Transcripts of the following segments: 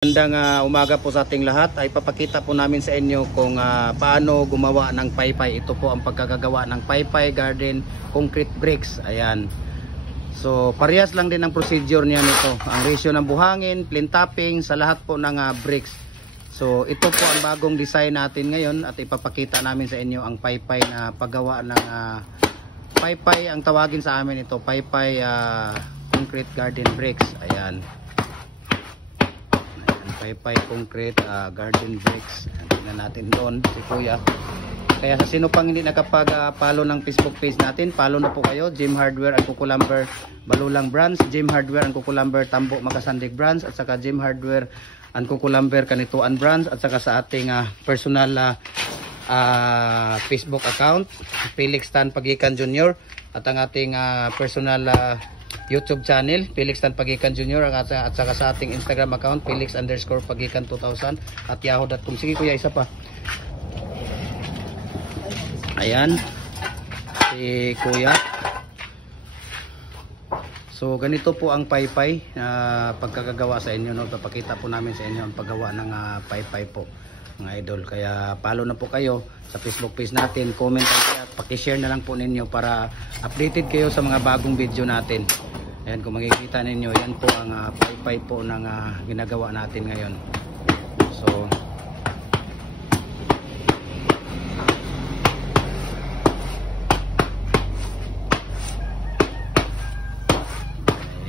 Magandang umaga po sa ating lahat. Ay papakita po namin sa inyo kung paano gumawa ng paypay. Ito po ang pagkakagawa ng paypay garden concrete bricks. Ayan. So parehas lang din ang procedure niya nito. Ang ratio ng buhangin, plain topping sa lahat po ng bricks. So ito po ang bagong design natin ngayon at ipapakita namin sa inyo ang paypay na paggawa ng paypay. Ang tawagin sa amin ito paypay concrete garden bricks. Ayan. Paypay concrete garden bricks. Tingnan natin doon si Kuya. Kaya sa sino pang hindi nakapag-follow ng Facebook page natin, follow na po kayo. Jim Hardware and Kukulamber Balulang Branch, Jim Hardware and Kukulamber Tambo Magasandig Branch, at saka Jim Hardware and Kukulamber Kanituan Branch, at saka sa ating personal Facebook account Felix Tan Pagikan Jr. at ang ating personal YouTube channel Felix Tan Pagikan Jr. at saka sa ating Instagram account Felix_Pagikan 2000 at yahoo.com. Sige Kuya, isa pa. Ayan si Kuya. So ganito po ang paypay pagkakagawa sa inyo, no? Papakita po namin sa inyo ang paggawa ng paypay po mga idol. Kaya follow na po kayo sa Facebook page natin, comment at paki-share na lang po ninyo para updated kayo sa mga bagong video natin. Ayan, kung makikita ninyo, yan po ang paypay po ng ginagawa natin ngayon. So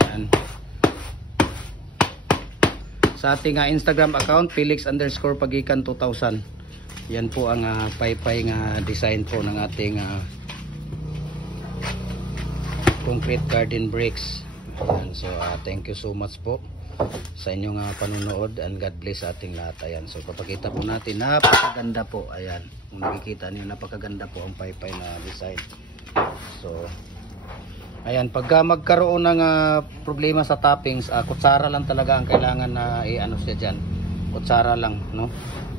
ayan. Sa ating Instagram account Felix_Pagikan 2000, yan po ang paypay nga design po ng ating concrete garden bricks. Ayan, so thank you so much po sa inyong panunood and God bless sa ating lahat. Ayan, so papakita po natin, napakaganda po. Ayan, kung nakikita niyo, napakaganda po ang paypay na design. So ayan, pagka magkaroon ng problema sa toppings, kutsara lang talaga ang kailangan na i-ano siya dyan. Kutsara lang, no?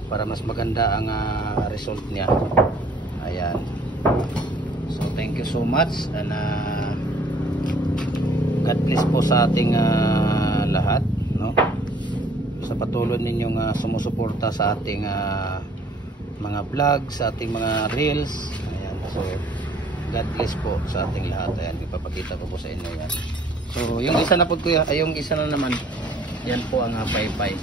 Para mas maganda ang result niya. Ayan. So thank you so much and God bless po sa ating lahat, no? Sa patuloy ninyong sumusuporta sa ating mga vlogs, sa ating mga reels. Ayan, so God bless po sa ating lahat. Ayan, ipapakita ko po sa inyo yan. So yung isa na po Kuya, ay yung isa na naman, yan po ang paypay.